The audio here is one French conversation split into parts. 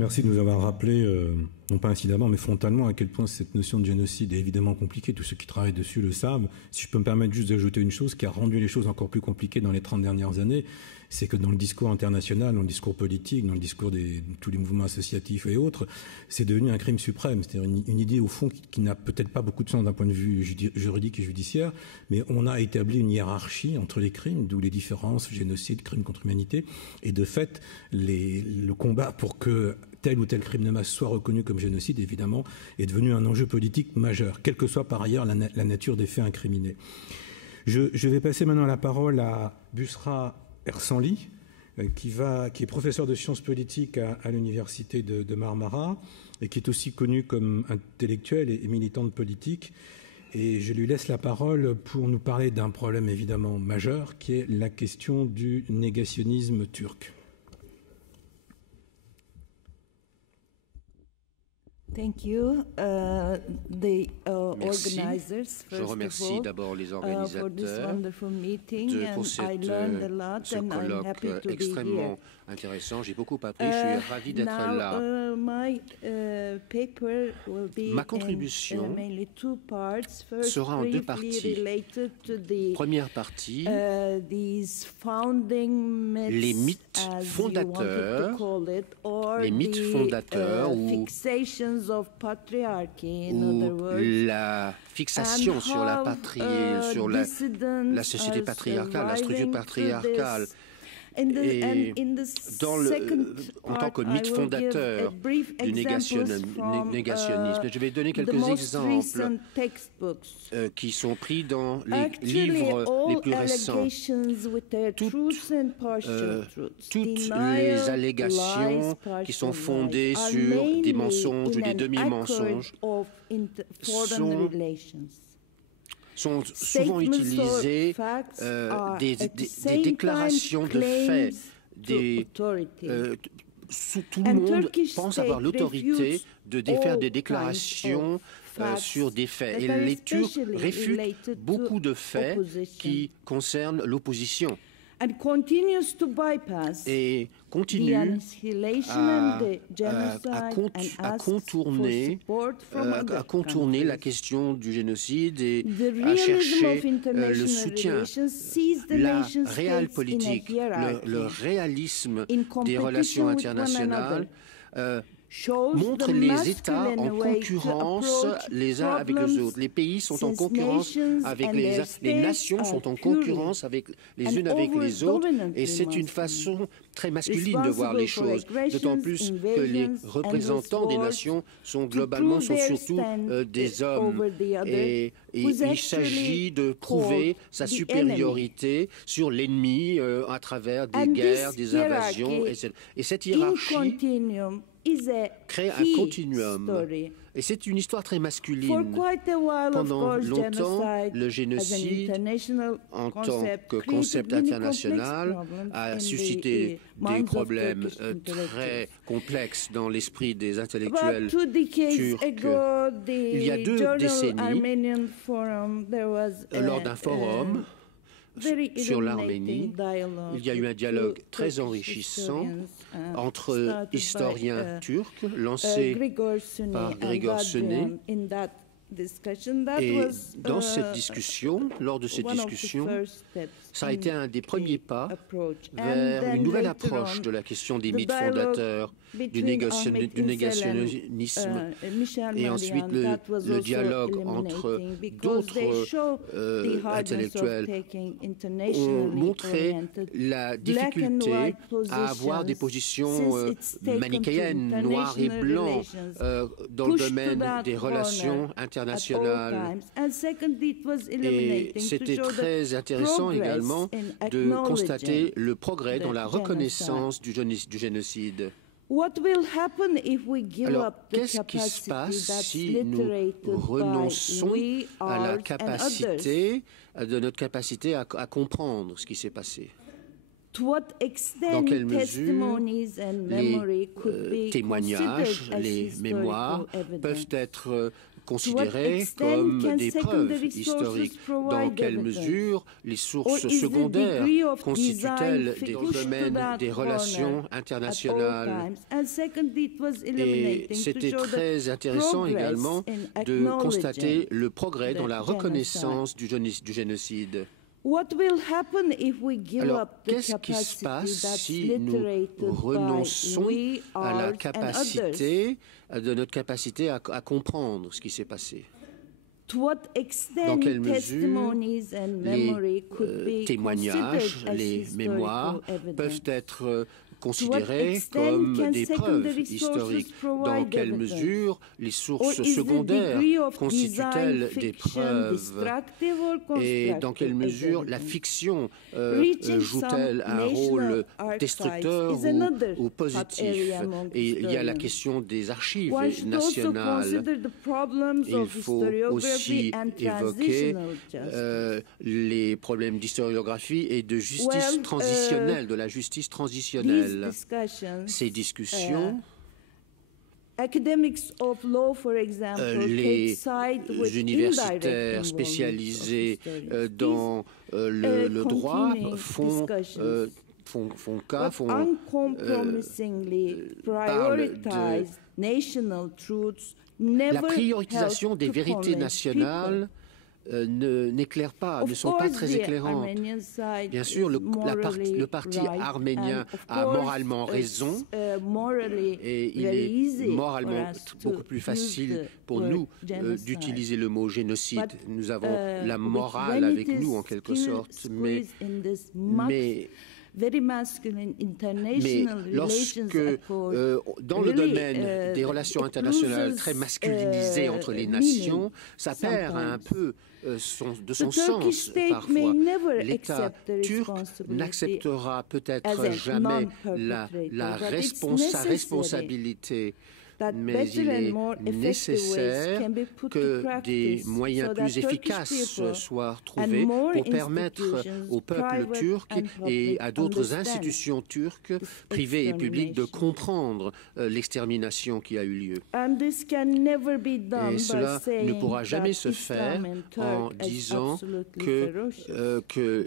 Merci de nous avoir rappelé, non pas incidemment, mais frontalement, à quel point cette notion de génocide est évidemment compliquée. Tous ceux qui travaillent dessus le savent. Si je peux me permettre juste d'ajouter une chose qui a rendu les choses encore plus compliquées dans les 30 dernières années, c'est que dans le discours international, dans le discours politique, dans le discours de tous les mouvements associatifs et autres, c'est devenu un crime suprême. C'est-à-dire une idée, au fond, qui n'a peut-être pas beaucoup de sens d'un point de vue juridique et judiciaire, mais on a établi une hiérarchie entre les crimes, d'où les différences, génocide, crimes contre l'humanité, et de fait, le combat pour que tel ou tel crime de masse soit reconnu comme génocide, évidemment, est devenu un enjeu politique majeur, quelle que soit par ailleurs la nature des faits incriminés. Je vais passer maintenant la parole à Bushra Ersanli, qui est professeur de sciences politiques à l'université de Marmara et qui est aussi connu comme intellectuel et militante politique. Et je lui laisse la parole pour nous parler d'un problème évidemment majeur, qui est la question du négationnisme turc. Thank you. Merci. Je remercie d'abord les organisateurs pour ce colloque extrêmement intéressant. J'ai beaucoup appris, je suis ravi d'être là. Ma contribution sera en deux parties. Première partie, les mythes fondateurs ou la fixation sur la patrie, sur la société patriarcale, la structure patriarcale. Et en tant que mythe fondateur du négationnisme, je vais donner quelques exemples qui sont pris dans les livres les plus récents. Toutes les allégations qui sont fondées sur des mensonges ou des demi-mensonges sont souvent utilisées, des déclarations de faits. Tout le monde pense avoir l'autorité de faire des déclarations sur des faits. Et les Turcs réfutent beaucoup de faits qui concernent l'opposition. Et continue à contourner la question du génocide et à chercher le soutien. La réelle politique, le réalisme des relations internationales montre les États en concurrence les uns avec les autres. Les pays sont en concurrence avec les nations sont en concurrence les unes avec les autres, et c'est une façon très masculine de voir les choses, d'autant plus que les représentants des nations sont surtout des hommes, et il s'agit de prouver sa supériorité sur l'ennemi à travers des guerres, des invasions, et cette hiérarchie crée un continuum. Et c'est une histoire très masculine. Pendant longtemps, le génocide, en tant que concept international, a suscité des problèmes très complexes dans l'esprit des intellectuels turcs. Il y a 2 décennies, lors d'un forum sur l'Arménie, il y a eu un dialogue très enrichissant entre historiens turcs, lancé par Grigor Sonet. Et dans cette discussion, lors de cette discussion, ça a été un des premiers pas vers une nouvelle approche de la question des mythes fondateurs, du négationnisme, et ensuite le dialogue entre d'autres intellectuels ont montré la difficulté à avoir des positions manichéennes, noir et blanc, dans le domaine des relations internationales. Et c'était très intéressant également de constater le progrès dans la reconnaissance du génocide. Alors, qu'est-ce qui se passe si nous renonçons à la capacité, de notre capacité à comprendre ce qui s'est passé? Dans quelle mesure les témoignages, les mémoires peuvent être considérées comme des preuves historiques. Dans quelle mesure les sources secondaires constituent-elles des domaines des relations internationales? Et c'était très intéressant également de constater le progrès dans la reconnaissance du génocide. Alors, qu'est-ce qui se passe si nous renonçons à la capacité, de notre capacité à comprendre ce qui s'est passé? Dans quelle mesure les témoignages, les mémoires peuvent être considérés comme des preuves historiques? Dans quelle mesure les sources secondaires constituent-elles des preuves? Et dans quelle mesure la fiction joue-t-elle un rôle destructeur ou positif? Et il y a la question des archives nationales. Il faut aussi évoquer les problèmes d'historiographie et de justice transitionnelle, de la justice transitionnelle. Ces discussions, les universitaires spécialisés dans le droit parlent de la prioritisation des vérités nationales. Ne sont pas très éclairantes. Bien sûr, le parti arménien a moralement raison et il est moralement beaucoup plus facile pour nous d'utiliser le mot génocide. Nous avons la morale avec nous en quelque sorte, mais lorsque, dans le domaine des relations internationales très masculinisées entre les nations, ça perd un peu de son sens parfois. L'État turc n'acceptera peut-être jamais sa responsabilité, mais il est nécessaire que des moyens plus efficaces soient trouvés pour permettre au peuple turc et à d'autres institutions turques, privées et publiques, de comprendre l'extermination qui a eu lieu. Et cela ne pourra jamais se faire en disant que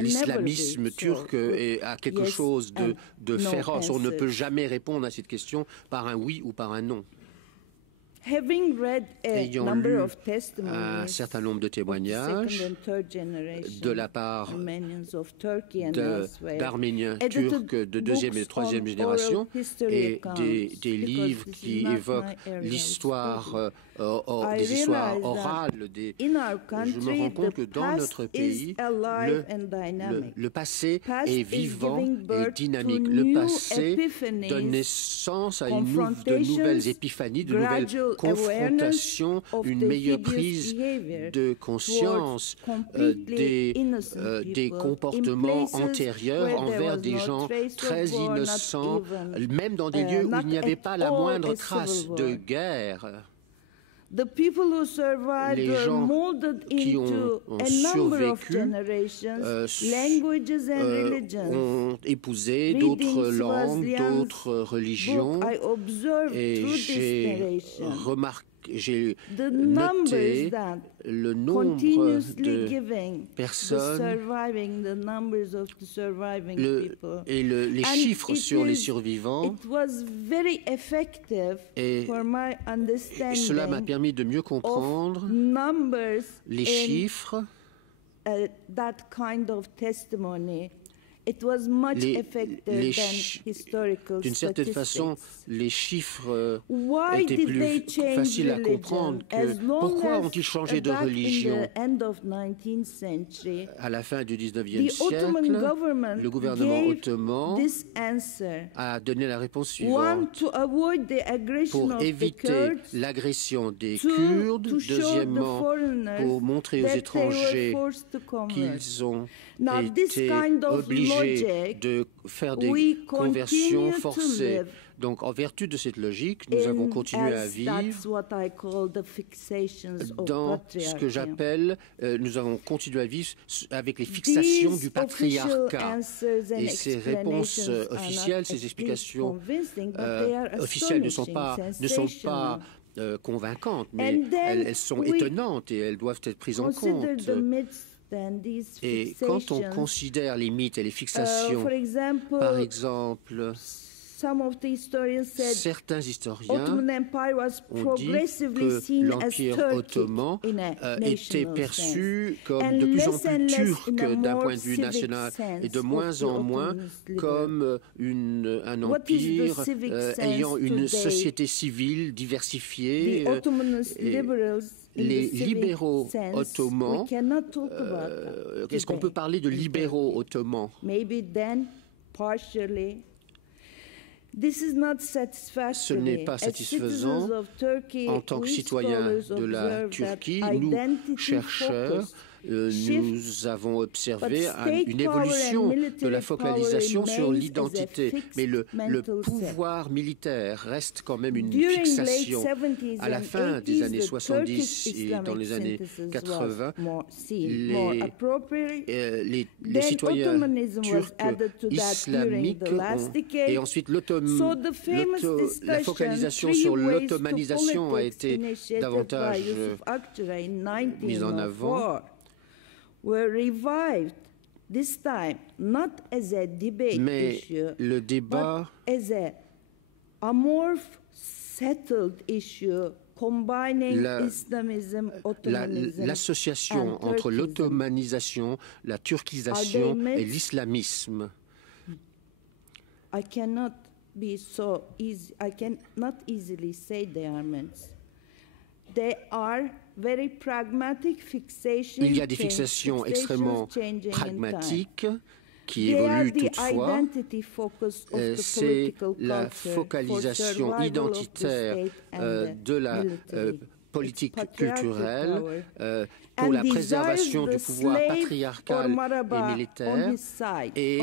l'islamisme turc a quelque chose de féroce. On ne peut jamais répondre à cette question par un oui ou par un non. Ayant lu un certain nombre de témoignages de la part d'Arméniens turcs de deuxième et de troisième génération et des livres qui évoquent l'histoire, des histoires orales, je me rends compte que dans notre pays, le passé est vivant et dynamique. Le passé donne naissance à de nouvelles épiphanies, de nouvelles confrontation, une meilleure prise de conscience des comportements antérieurs envers des gens très innocents, même dans des lieux où il n'y avait pas la moindre trace de guerre. Les gens qui ont survécu ont épousé d'autres langues, d'autres religions, et j'ai noté le nombre de personnes et les chiffres sur les survivants. Et cela m'a permis de mieux comprendre les chiffres. D'une certaine façon, les chiffres étaient plus faciles à comprendre. Pourquoi ont-ils changé de religion? À la fin du XIXe siècle, le gouvernement ottoman a donné la réponse suivante. Pour éviter l'agression des Kurdes, deuxièmement, pour montrer aux étrangers qu'ils ont été obligés obligés de faire des conversions forcées. Donc, en vertu de cette logique, nous avons continué à vivre dans ce que j'appelle, nous avons continué à vivre avec les fixations du patriarcat. Et ces réponses officielles, ces explications officielles ne sont pas convaincantes, mais elles sont étonnantes et elles doivent être prises en compte. Et quand on considère les mythes et les fixations, par exemple, certains historiens ont dit que l'Empire ottoman était perçu comme de plus en plus turc d'un point de vue national et de moins en moins comme un empire ayant une société civile diversifiée. Les libéraux ottomans, est-ce qu'on peut parler de libéraux ottomans? Ce n'est pas satisfaisant. En tant que citoyens de la Turquie, nous, chercheurs, nous avons observé une évolution de la focalisation sur l'identité. Mais le pouvoir militaire reste quand même une fixation. À la fin des années 70 et dans les années 80, les citoyens turcs islamiques et ensuite la focalisation sur l'ottomanisation a été davantage mise en avant. Mais le débat l'association entre l'ottomanisation, la turquisation et l'islamisme. I cannot easily say they are meant. They are very pragmatic fixations. Il y a des fixations extrêmement pragmatiques qui évoluent toutefois. C'est la focalisation identitaire de la politique culturelle pour la préservation du pouvoir patriarcal et militaire, et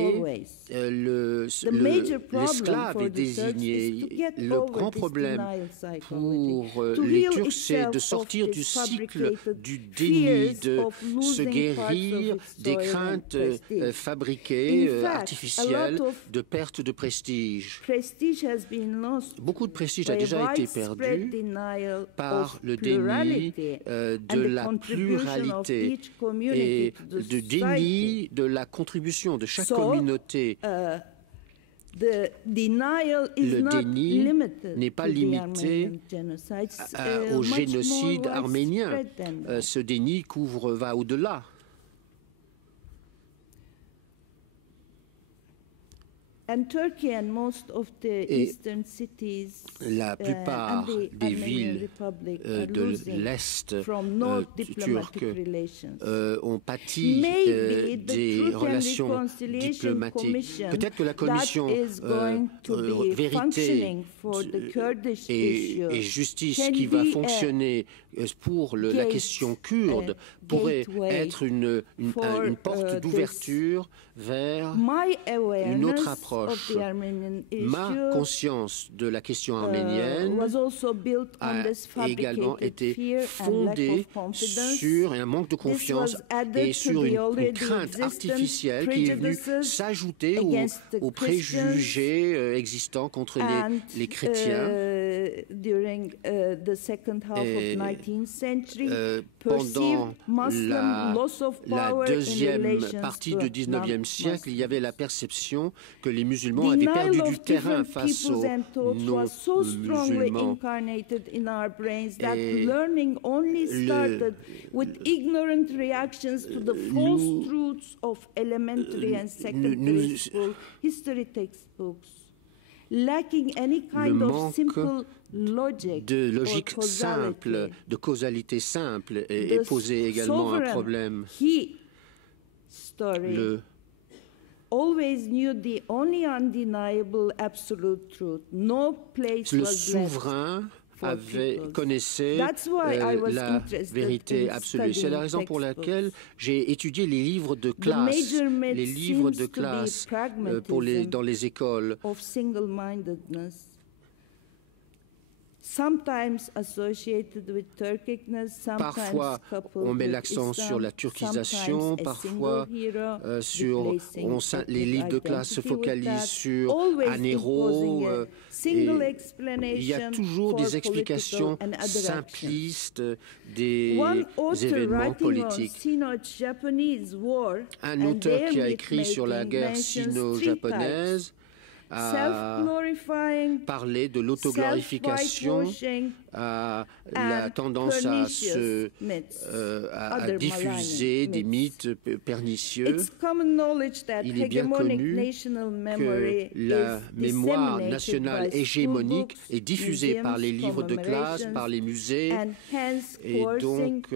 l'esclave est désigné. Le grand problème pour les Turcs, c'est de sortir du cycle du déni, de se guérir des craintes fabriquées, artificielles, de perte de prestige. Beaucoup de prestige a déjà été perdu par le déni de la pluralité et de déni de la contribution de chaque communauté. Le déni n'est pas limité au génocide arménien. Ce déni va au-delà. Et la plupart des villes de l'Est turc ont pâti des relations diplomatiques. Peut-être que la commission Vérité et Justice qui va fonctionner pour la question kurde pourrait être une porte d'ouverture vers une autre approche. Ma conscience de la question arménienne a également été fondée sur un manque de confiance et sur une crainte artificielle qui est venue s'ajouter aux préjugés existants contre les chrétiens. Pendant la deuxième partie du XIXe siècle, il y avait la perception que les musulmans avaient perdu du terrain face aux non-musulmans. Le manque de logique simple, de causalité simple est posé également un problème. Le souverain connaissait la vérité absolue. C'est la raison pour laquelle j'ai étudié les livres de classe, dans les écoles. Parfois, on met l'accent sur la turquisation, parfois les livres de classe se focalisent sur un héros. Il y a toujours des explications simplistes des événements politiques. Un auteur qui a écrit sur la guerre sino-japonaise à parler de l'autoglorification, à la tendance à diffuser des mythes pernicieux. Il est bien connu que la mémoire nationale hégémonique est diffusée par les livres de classe, par les musées, et donc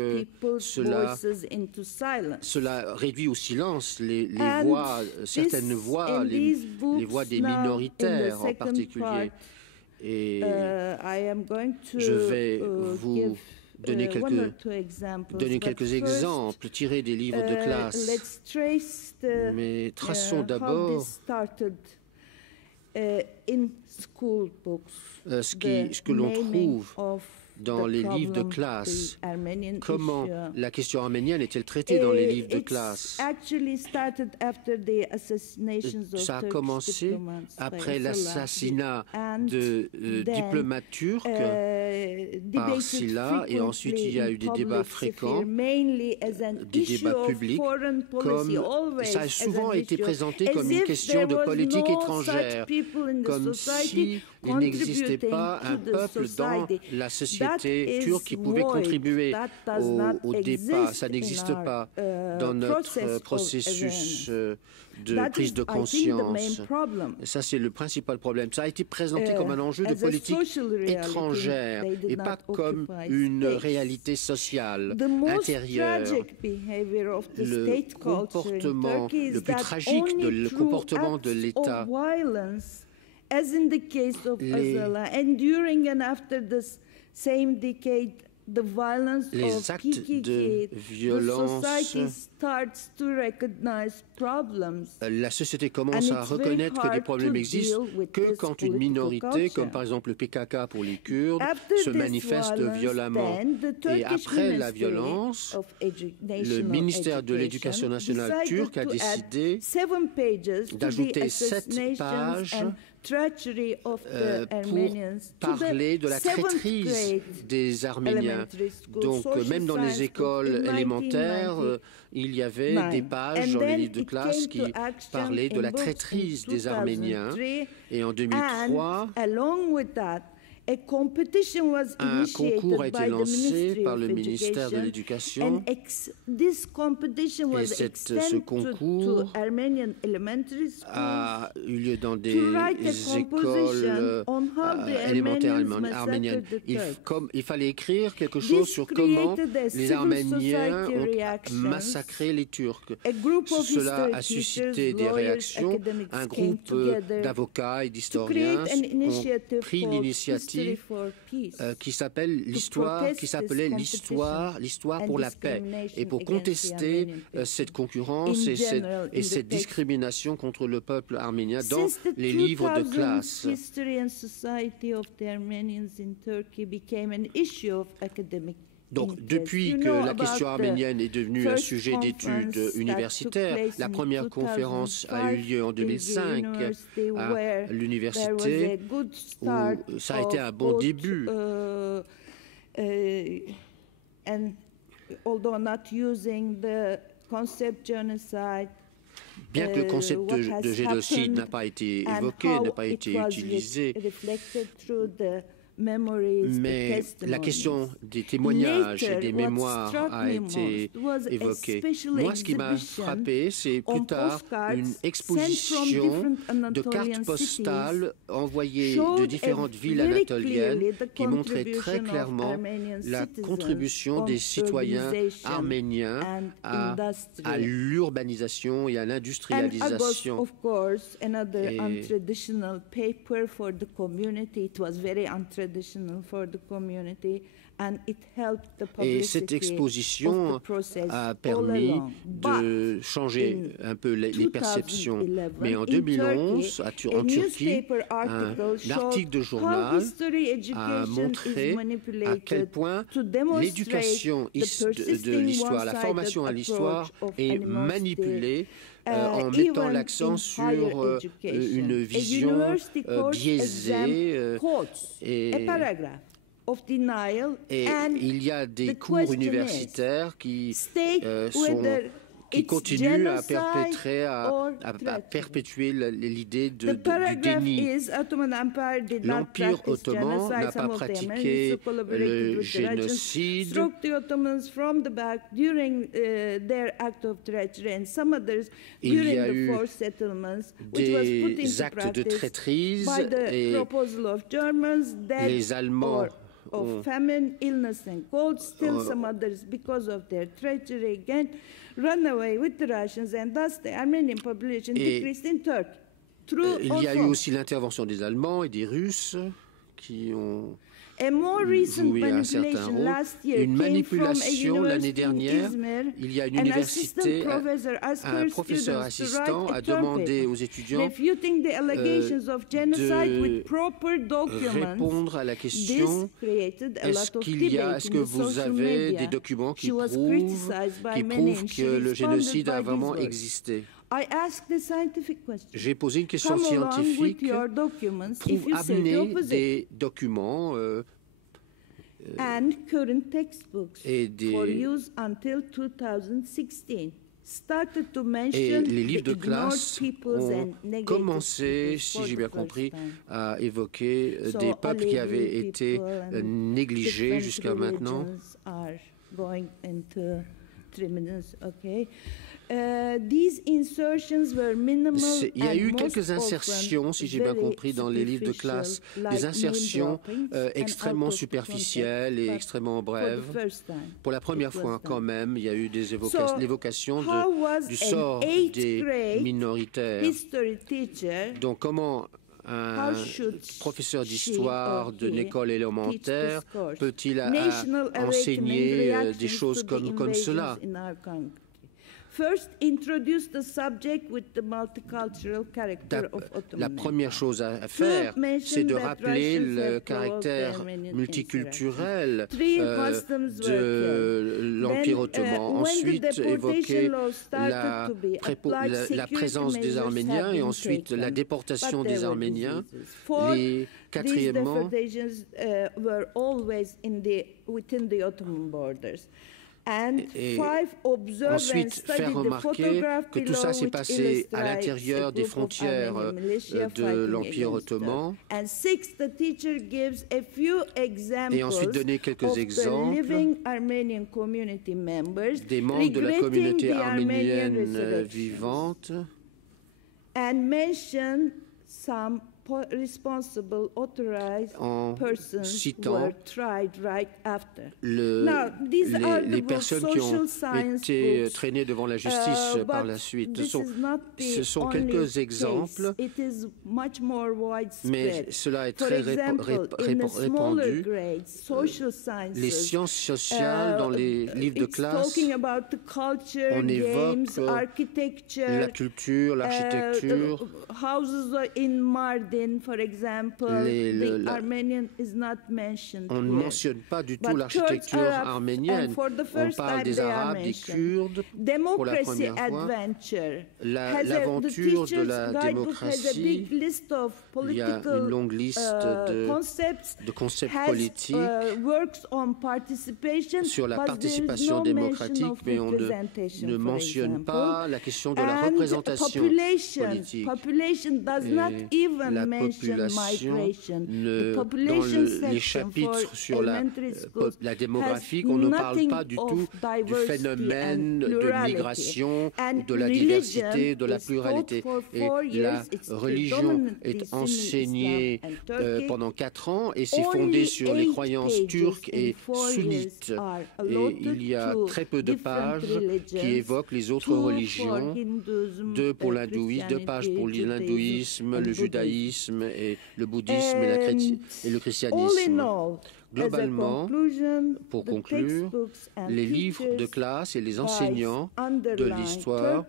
cela réduit au silence certaines voix, les voix des minoritaires en particulier. Et je vais vous donner quelques exemples tirés des livres de classe. Mais traçons d'abord ce que l'on trouve dans les livres de classe. Comment la question arménienne est-elle traitée dans les livres de classe? Ça a commencé après l'assassinat de diplomates turcs par Silla, et ensuite il y a eu des débats fréquents, des débats publics, ça a souvent été présenté comme une question de politique étrangère, comme si il n'existait pas un peuple dans la société turque qui pouvait contribuer au débat. Ça n'existe pas dans notre processus de prise de conscience. Et ça, c'est le principal problème. Ça a été présenté comme un enjeu de politique étrangère et pas comme une réalité sociale intérieure. Le comportement le plus tragique, le comportement de l'État, as in the case of Azala, and during and after this same decade, the violence les actes de violence, la société commence à reconnaître que des problèmes existent que quand une minorité, comme par exemple le PKK pour les Kurdes, se manifeste violemment. Et après la violence, le ministère de l'Éducation nationale turc a décidé d'ajouter 7 pages pour parler de la traîtrise des Arméniens. Donc, même dans les écoles élémentaires, il y avait des pages dans les livres de classe qui parlaient de la traîtrise des Arméniens. Et en 2003, un concours a été lancé par le ministère de l'Éducation, et ce concours a eu lieu dans des écoles élémentaires arméniennes. Il fallait écrire quelque chose sur comment les Arméniens ont massacré les Turcs. Cela a suscité des réactions. Un groupe d'avocats et d'historiens ont pris l'initiative qui s'appelait l'histoire pour la paix, et pour contester cette concurrence et cette discrimination contre le peuple arménien dans les livres de classe. Donc, depuis que la question arménienne est devenue un sujet d'études universitaires, la première conférence a eu lieu en 2005 à l'université, où ça a été un bon début. Bien que le concept de génocide n'a pas été évoqué, n'a pas été utilisé, mais la question des témoignages et des mémoires a été évoquée. Moi, ce qui m'a frappé, c'est plus tard une exposition de cartes postales envoyées de différentes villes anatoliennes qui montraient très clairement la contribution des citoyens arméniens à l'urbanisation et à l'industrialisation. Et cette exposition a permis de changer un peu les perceptions. Mais en 2011, en Turquie, un article de journal a montré à quel point l'éducation de l'histoire, la formation à l'histoire est manipulée en mettant l'accent sur une vision biaisée et il y a des cours universitaires qui continuent à perpétuer l'idée du déni. L'Empire ottoman n'a pas pratiqué le génocide. Il y a eu des actes de traîtrise et les Allemands of famine, illness and cold, still some others because of their treachery again run away with the Russians and thus the Armenian population decreased in Turkey. Il y a eu aussi l'intervention des Allemands et des Russes qui ont joué un certain rôle. Une manipulation l'année dernière, il y a une université, un professeur assistant a demandé aux étudiants de répondre à la question est-ce que vous avez des documents qui prouvent que le génocide a vraiment existé? J'ai posé une question scientifique pour amener des documents and current textbooks et for use until 2016. Et les livres de classe ont commencé, si j'ai bien compris, à évoquer des peuples qui avaient été négligés jusqu'à maintenant. Il y a eu quelques insertions, si j'ai bien compris, dans les livres de classe, des insertions extrêmement superficielles et extrêmement brèves. Pour la première fois, quand même, il y a eu l'évocation du sort des minoritaires. Donc, comment un professeur d'histoire d'une école élémentaire peut-il enseigner des choses comme cela? La première chose à faire, c'est de rappeler le caractère multiculturel de l'Empire ottoman. Ensuite, évoquer la présence des Arméniens et ensuite la déportation des Arméniens. Quatrièmement, et ensuite faire remarquer que tout ça s'est passé à l'intérieur des frontières de l'Empire ottoman. Et ensuite donner quelques exemples des membres de la communauté arménienne vivante. En citant les personnes qui ont été traînées devant la justice par la suite. Ce sont quelques exemples, mais cela est très répandu. Les sciences sociales dans les livres de classe, on évoque la culture, l'architecture, on ne mentionne pas du tout l'architecture arménienne. On parle des Arabes, des Kurdes. Pour la première fois, l'aventure de la démocratie, il y a une longue liste de concepts politiques sur la participation démocratique, mais on ne mentionne pas la question de la représentation politique. La population, dans les chapitres sur la démographie, on ne parle pas du tout du phénomène de migration, de la diversité, de la pluralité. Et la religion est enseignée pendant 4 ans et c'est fondée sur les croyances turques et sunnites. Et il y a très peu de pages qui évoquent les autres religions, 2 pour l'hindouisme, 2 pages pour l'hindouisme, le judaïsme, judaïsme et le bouddhisme et le christianisme. Globalement, pour conclure, les livres de classe et les enseignants de l'histoire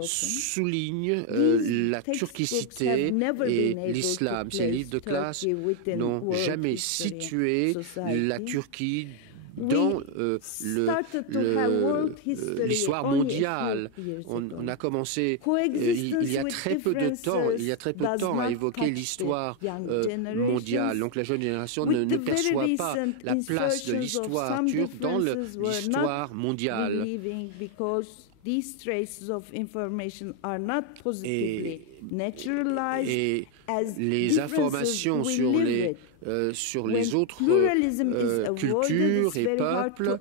soulignent la turcicité et l'islam. Ces livres de classe n'ont jamais situé la Turquie dans l'histoire mondiale. On a commencé il y a très peu de temps à évoquer l'histoire mondiale. Donc la jeune génération ne perçoit pas la place de l'histoire turque dans l'histoire mondiale. Et les informations sur les autres cultures et peuples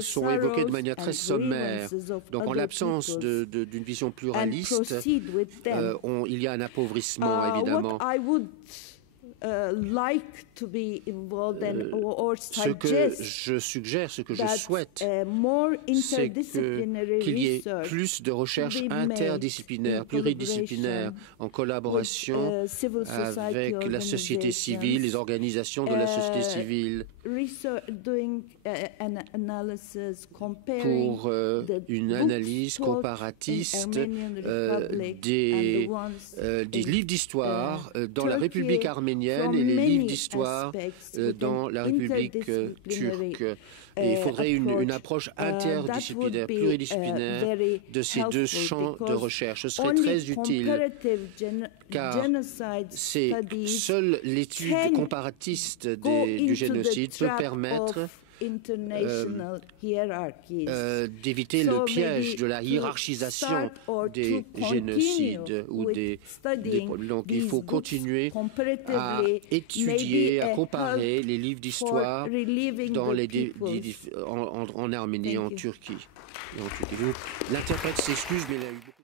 sont évoquées de manière très sommaire. Donc en l'absence d'une vision pluraliste, il y a un appauvrissement évidemment. Ce que je suggère, ce que je souhaite, c'est qu'il y ait plus de recherche interdisciplinaire, pluridisciplinaire, en collaboration avec la société civile, les organisations de la société civile, pour une analyse comparatiste des livres d'histoire dans la République arménienne et les livres d'histoire dans la République turque. Et il faudrait une approche interdisciplinaire, pluridisciplinaire de ces deux champs de recherche. Ce serait très utile, car seule l'étude comparatiste du génocide peut permettre d'éviter le piège de la hiérarchisation des génocides donc il faut continuer à étudier, à comparer les livres d'histoire en Arménie et en Turquie. L'interprète s'excuse, mais il a eu beaucoup